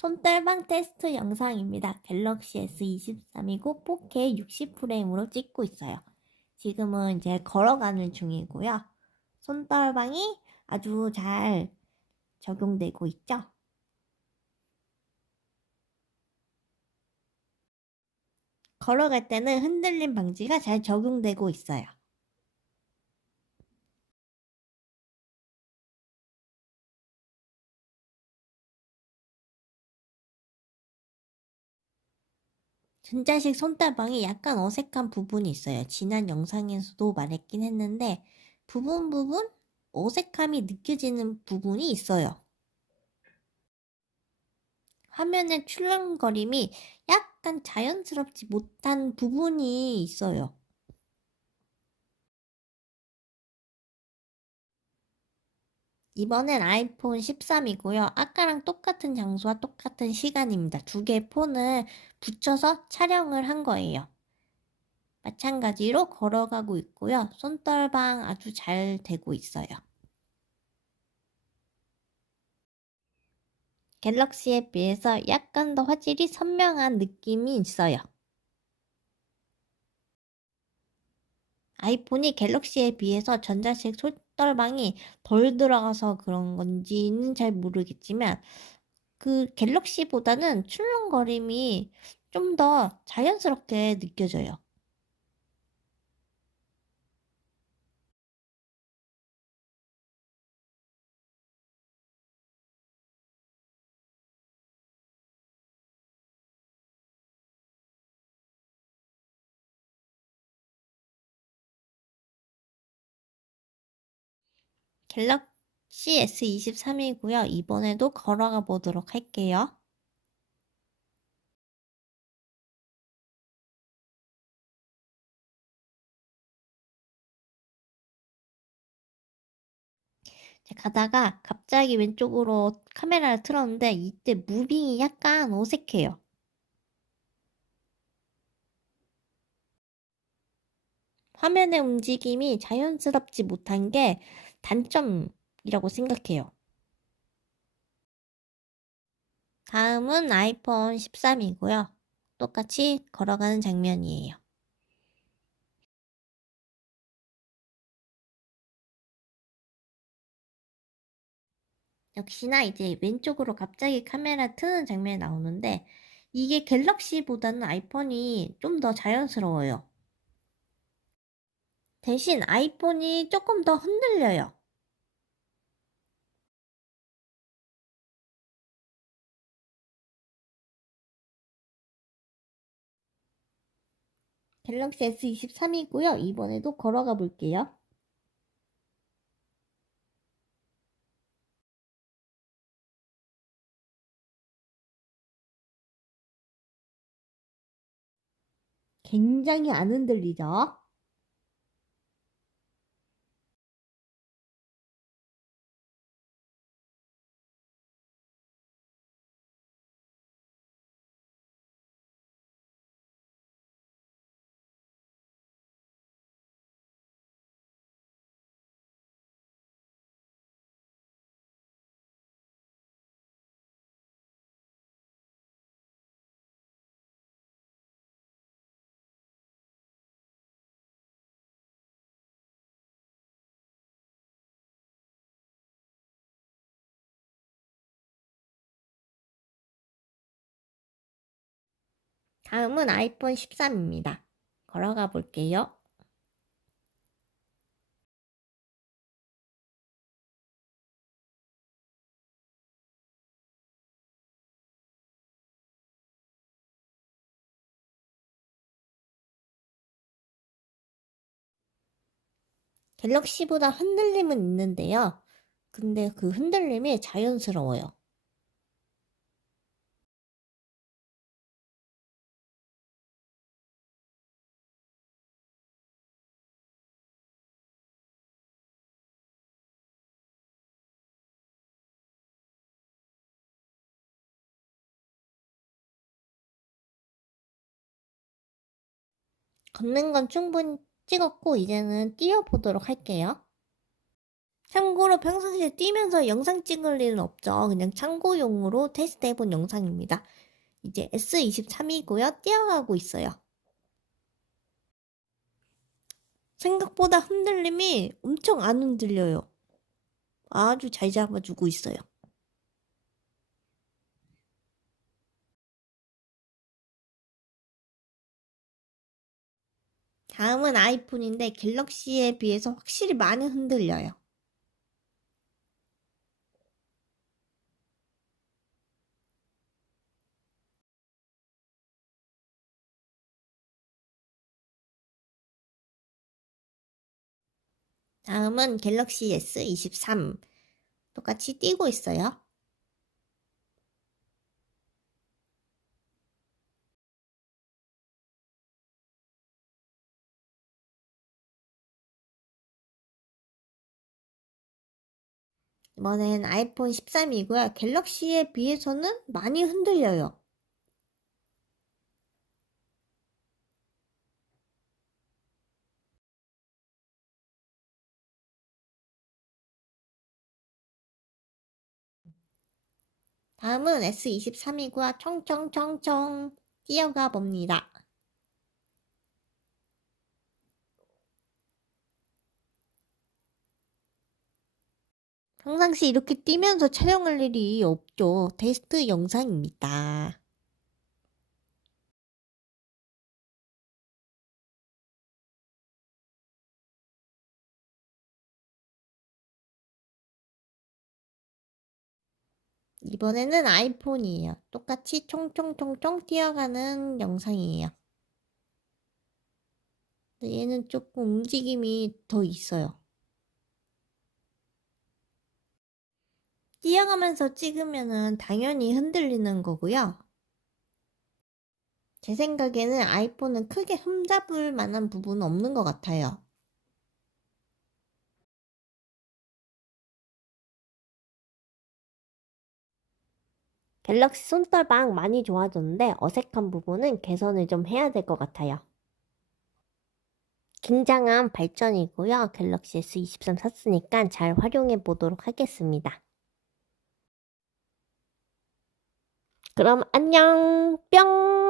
손떨방 테스트 영상입니다. 갤럭시 S23이고 4K 60프레임으로 찍고 있어요. 지금은 이제 걸어가는 중이고요. 손떨방이 아주 잘 적용되고 있죠. 걸어갈 때는 흔들림 방지가 잘 적용되고 있어요. 전자식 손떨방이 약간 어색한 부분이 있어요. 지난 영상에서도 말했긴 했는데 부분 부분 어색함이 느껴지는 부분이 있어요. 화면의 출렁거림이 약간 자연스럽지 못한 부분이 있어요. 이번엔 아이폰 13이고요. 아까랑 똑같은 장소와 똑같은 시간입니다. 두 개의 폰을 붙여서 촬영을 한 거예요. 마찬가지로 걸어가고 있고요. 손떨방 아주 잘 되고 있어요. 갤럭시에 비해서 약간 더 화질이 선명한 느낌이 있어요. 아이폰이 갤럭시에 비해서 전자식 손떨방이 덜 들어가서 그런 건지는 잘 모르겠지만 그 갤럭시보다는 출렁거림이 좀 더 자연스럽게 느껴져요. 갤럭시 S23이고요. 이번에도 걸어가 보도록 할게요. 가다가 갑자기 왼쪽으로 카메라를 틀었는데 이때 무빙이 약간 어색해요. 화면의 움직임이 자연스럽지 못한 게 단점이라고 생각해요. 다음은 아이폰 13이고요. 똑같이 걸어가는 장면이에요. 역시나 이제 왼쪽으로 갑자기 카메라 트는 장면이 나오는데 이게 갤럭시보다는 아이폰이 좀 더 자연스러워요. 대신 아이폰이 조금 더 흔들려요. 갤럭시 S23이고요. 이번에도 걸어가 볼게요. 굉장히 안 흔들리죠? 다음은 아이폰 13입니다. 걸어가 볼게요. 갤럭시보다 흔들림은 있는데요. 근데 그 흔들림이 자연스러워요. 걷는 건 충분히 찍었고 이제는 뛰어보도록 할게요. 참고로 평상시에 뛰면서 영상 찍을 일은 없죠. 그냥 참고용으로 테스트해본 영상입니다. 이제 S23이고요. 뛰어가고 있어요. 생각보다 흔들림이 엄청 안 흔들려요. 아주 잘 잡아주고 있어요. 다음은 아이폰인데 갤럭시에 비해서 확실히 많이 흔들려요. 다음은 갤럭시 S23. 똑같이 뛰고 있어요. 이번엔 아이폰 13이고요. 갤럭시에 비해서는 많이 흔들려요. 다음은 S23이고요. 총총총총 뛰어가 봅니다. 평상시 이렇게 뛰면서 촬영할 일이 없죠. 테스트 영상입니다. 이번에는 아이폰이에요. 똑같이 총총총총 뛰어가는 영상이에요. 얘는 조금 움직임이 더 있어요. 뛰어가면서 찍으면은 당연히 흔들리는 거고요. 제 생각에는 아이폰은 크게 흠잡을 만한 부분은 없는 것 같아요. 갤럭시 손떨방 많이 좋아졌는데 어색한 부분은 개선을 좀 해야 될 것 같아요. 굉장한 발전이고요. 갤럭시 S23 샀으니까 잘 활용해 보도록 하겠습니다. 그럼 안녕. 뿅